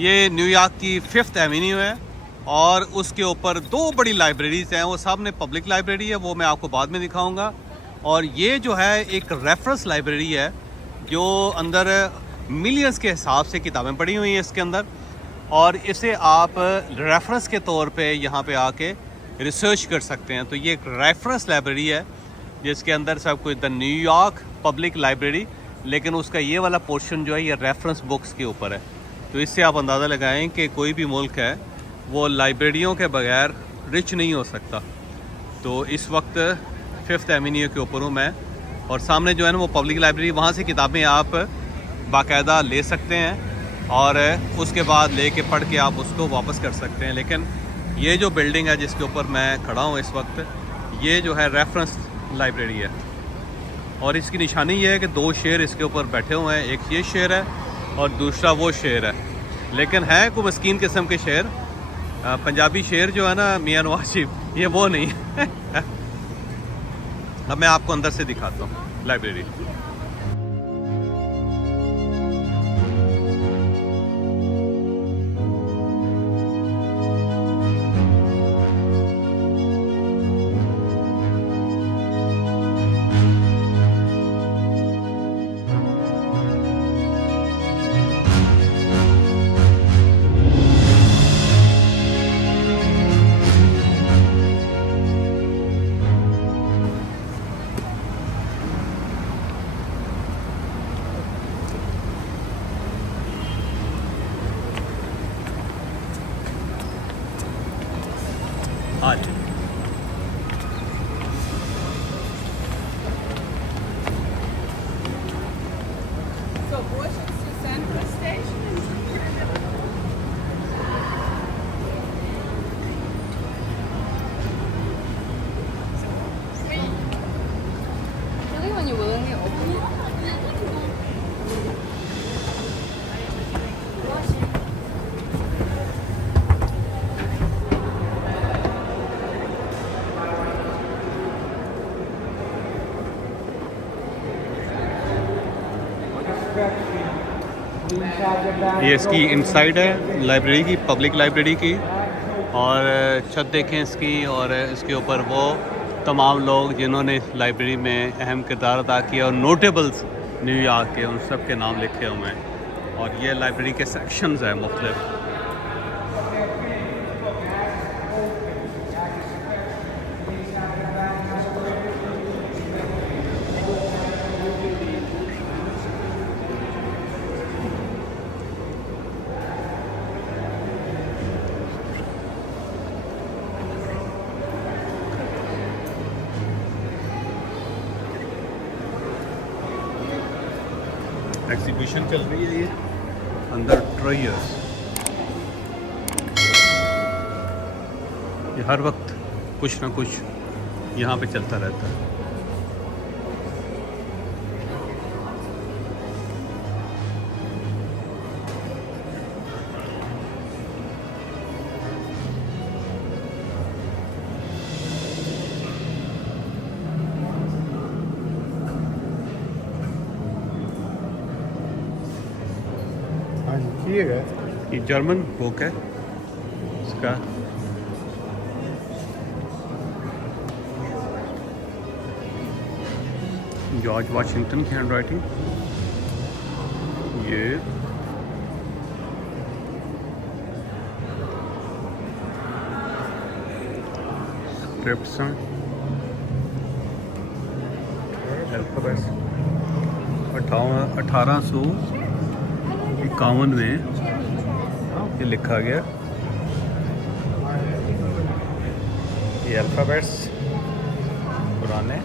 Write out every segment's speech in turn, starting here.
ये न्यूयॉर्क की 5th Avenue है और उसके ऊपर 2 बड़ी लाइब्रेरीज़ हैं। वो सामने पब्लिक लाइब्रेरी है, वो मैं आपको बाद में दिखाऊंगा। और ये जो है एक रेफरेंस लाइब्रेरी है जो अंदर मिलियंस के हिसाब से किताबें पड़ी हुई हैं इसके अंदर, और इसे आप रेफरेंस के तौर पे यहाँ पे आके रिसर्च कर सकते हैं। तो ये एक रेफरेंस लाइब्रेरी है जिसके अंदर सब कुछ, द न्यूयॉर्क पब्लिक लाइब्रेरी, लेकिन उसका ये वाला पोर्शन जो है ये रेफरेंस बुक्स के ऊपर है। तो इससे आप अंदाज़ा लगाएं कि कोई भी मुल्क है वो लाइब्रेरियों के बगैर रिच नहीं हो सकता। तो इस वक्त 5th एवेन्यू के ऊपर हूँ मैं, और सामने जो है ना वो पब्लिक लाइब्रेरी, वहाँ से किताबें आप बाकायदा ले सकते हैं और उसके बाद लेके पढ़ के आप उसको वापस कर सकते हैं। लेकिन ये जो बिल्डिंग है जिसके ऊपर मैं खड़ा हूँ इस वक्त, ये जो है रेफरेंस लाइब्रेरी है, और इसकी निशानी ये है कि 2 शेर इसके ऊपर बैठे हुए हैं। एक ये शेर है और दूसरा वो शेर है, लेकिन है कोई मस्कीन किस्म के शेर। पंजाबी शेर जो है ना मियां नवाज शरीफ, ये वो नहीं है। अब मैं आपको अंदर से दिखाता हूँ लाइब्रेरी। आज So, Washington Central Station. Really, when you willingly open it? ये इसकी इनसाइड है लाइब्रेरी की, पब्लिक लाइब्रेरी की, और छत देखें इसकी, और इसके ऊपर वो तमाम लोग जिन्होंने इस लाइब्रेरी में अहम किरदार अदा किया और नोटेबल्स न्यूयॉर्क के, उन सब के नाम लिखे हुए हैं। और ये लाइब्रेरी के सेक्शंस हैं मुख्तलिफ। एग्जीबिशन चल रही है ये अंदर ट्रेयर्स, ये हर वक्त कुछ ना कुछ यहाँ पे चलता रहता है। ये जर्मन बुक है इसका, जॉर्ज वाशिंगटन की हैंड राइटिंग। ये स्क्रिप्ट्स, अल्फाबेट्स 1851 में ये लिखा गया। ये अल्फ़ाबेट्स पुराने,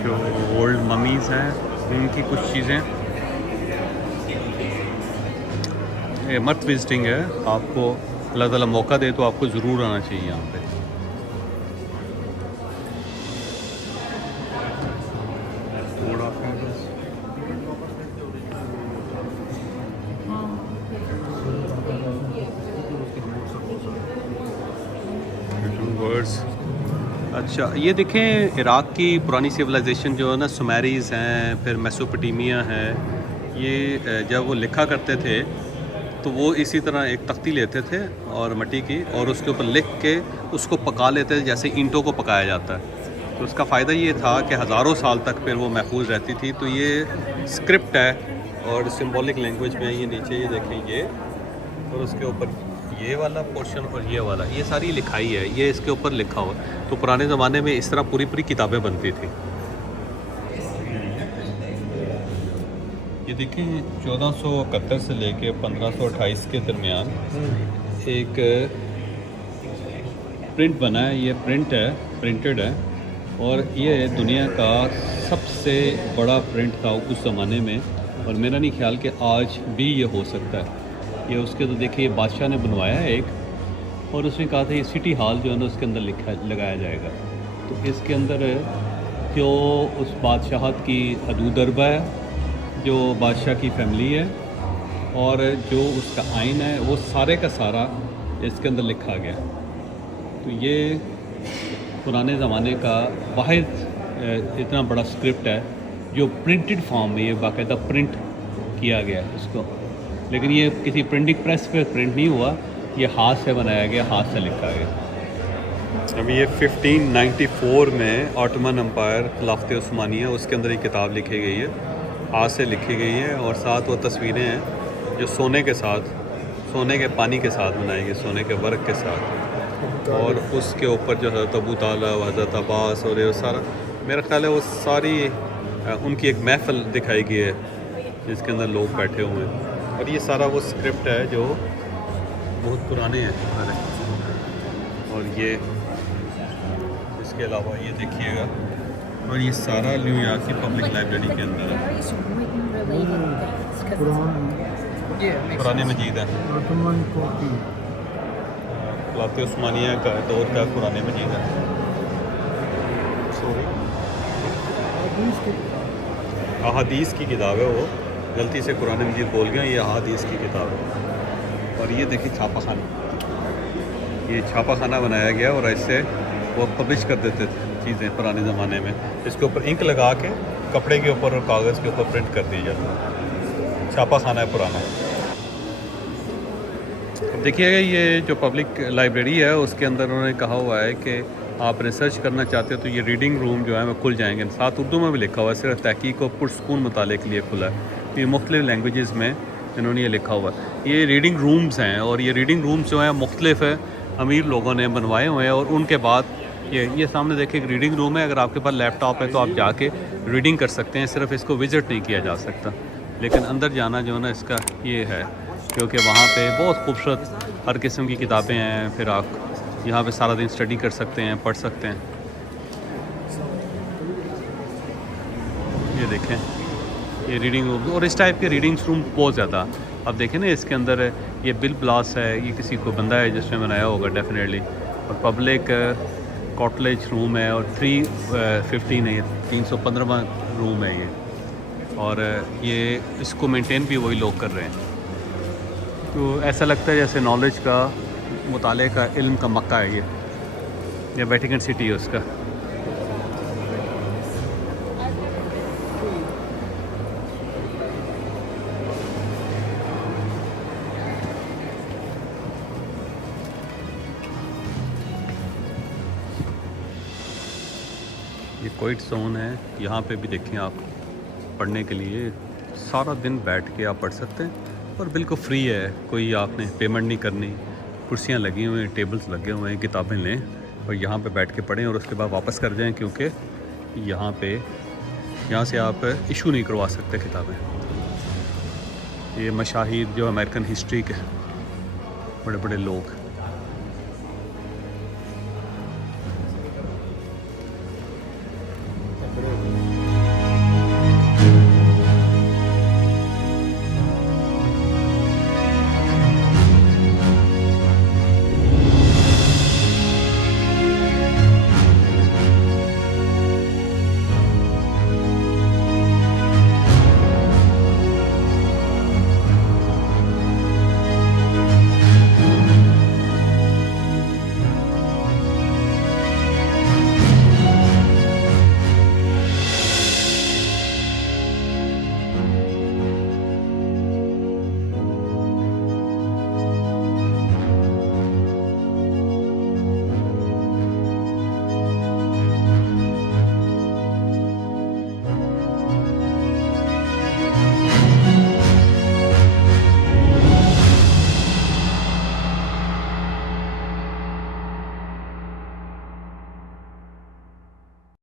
जो ओल्ड ममीज़ हैं उनकी कुछ चीज़ें। ये मस्त विजिटिंग है, आपको अल्लाह ताला मौका दे तो आपको ज़रूर आना चाहिए यहाँ पे। अच्छा, ये देखें इराक़ की पुरानी सिविलाइजेशन जो है ना, सुमेरीज़ हैं, फिर मेसोपोटामिया है, ये जब वो लिखा करते थे तो वो इसी तरह एक तख्ती लेते थे और मिट्टी की, और उसके ऊपर लिख के उसको पका लेते थे जैसे ईंटों को पकाया जाता है। तो उसका फ़ायदा ये था कि हज़ारों साल तक फिर वो महफूज रहती थी। तो ये स्क्रिप्ट है और सिंबॉलिक लैंग्वेज में है। ये नीचे ये देखें ये, और उसके ऊपर ये वाला पोर्शन और ये वाला, ये सारी लिखाई है, ये इसके ऊपर लिखा हुआ। तो पुराने ज़माने में इस तरह पूरी पूरी किताबें बनती थी। ये देखें 1471 से लेके 1528 के दरमियान एक प्रिंट बना है। ये प्रिंटेड है, और ये दुनिया का सबसे बड़ा प्रिंट था उस ज़माने में, और मेरा नहीं ख्याल कि आज भी ये हो सकता है। ये उसके तो देखिए बादशाह ने बनवाया है एक, और उसने कहा था ये सिटी हॉल जो है ना उसके अंदर लगाया जाएगा। तो इसके अंदर जो उस बादशाहत की हदूद अरबा है, जो बादशाह की फैमिली है, और जो उसका आइन है, वो सारे का सारा इसके अंदर लिखा गया। तो ये पुराने ज़माने का वाहिद इतना बड़ा स्क्रिप्ट है जो प्रिंटेड फॉर्म में, ये बाकायदा प्रिंट किया गया है इसको। लेकिन ये किसी प्रिंटिंग प्रेस पे प्रिंट नहीं हुआ, ये हाथ से बनाया गया, हाथ से लिखा गया। अभी ये 1594 में ऑटोमन एम्पायर खिलाफत उस्मानिया, उसके अंदर एक किताब लिखी गई है, हाथ से लिखी गई है, और साथ वो तस्वीरें हैं जो सोने के पानी के साथ बनाई गई, सोने के वर्क के साथ। और उसके ऊपर जो हज़रत अबू तालिब, हज़रत अब्बास और ये सारा, मेरा ख्याल है वो सारी उनकी एक महफ़िल दिखाई गई है जिसके अंदर लोग बैठे हुए हैं। और ये सारा वो स्क्रिप्ट है जो बहुत पुराने हैं सारे। और ये इसके अलावा ये देखिएगा, और ये सारा न्यूयॉर्क की पब्लिक लाइब्रेरी के अंदर है। पुराने मजीद है, खिलाफत उस्मानिया का दौर का पुराने मजीद है। अहादीस की किताब है वो, गलती से कुरान मजीद बोल गया, ये अहादीस की किताब है। और ये देखिए छापा खाना, ये छापा खाना बनाया गया, और ऐसे वो पब्लिश कर देते थे चीज़ें पुराने ज़माने में। इसके ऊपर इंक लगा के कपड़े के ऊपर और कागज़ के ऊपर प्रिंट कर दी जाती है। छापा खाना है पुराना। अब देखिएगा ये जो पब्लिक लाइब्रेरी है उसके अंदर उन्होंने कहा हुआ है कि आप रिसर्च करना चाहते हो तो ये रीडिंग रूम जो है वो खुल जाएंगे। साथ उर्दू में भी लिखा हुआ है, सिर्फ तहकीक और पुरसकून मुताले के लिए खुला है। ये मुख्तलिफ़ लैंग्वेजेस में इन्होंने ये लिखा हुआ है। ये रीडिंग रूम्स हैं, और ये रीडिंग रूम्स जो हैं मुख्तलिफ़ अमीर लोगों ने बनवाए हुए हैं। और उनके बाद ये सामने देखिए एक रीडिंग रूम है। अगर आपके पास लैपटॉप है तो आप जाके रीडिंग कर सकते हैं, सिर्फ इसको विज़िट नहीं किया जा सकता। लेकिन अंदर जाना जो है ना इसका ये है, क्योंकि वहाँ पे बहुत खूबसूरत हर किस्म की किताबें हैं। फिर आप यहाँ पे सारा दिन स्टडी कर सकते हैं, पढ़ सकते हैं। ये देखें ये रीडिंग रूम, और इस टाइप के रीडिंग रूम बहुत ज़्यादा। अब देखें ना इसके अंदर ये बिल ब्लास है, ये किसी को बंदा है जिसने बनाया होगा डेफिनेटली। और पब्लिक कॉटलेज रूम है, और 315 है, 315वां रूम है ये। और ये इसको मेंटेन भी वही लोग कर रहे हैं। तो ऐसा लगता है जैसे नॉलेज का, मुताले का, इल्म का मक्का है ये वेटिकन सिटी है उसका। ये क्वाइट जोन है, यहाँ पे भी देखें आप पढ़ने के लिए सारा दिन बैठ के आप पढ़ सकते हैं, और बिल्कुल फ्री है, कोई आपने पेमेंट नहीं करनी। कुर्सियाँ लगी हुई हैं, टेबल्स लगे हुए हैं, किताबें लें और यहाँ पे बैठ के पढ़ें, और उसके बाद वापस कर जाएं, क्योंकि यहाँ से आप इशू नहीं करवा सकते किताबें। ये मशाहिर जो अमेरिकन हिस्ट्री के बड़े बड़े लोग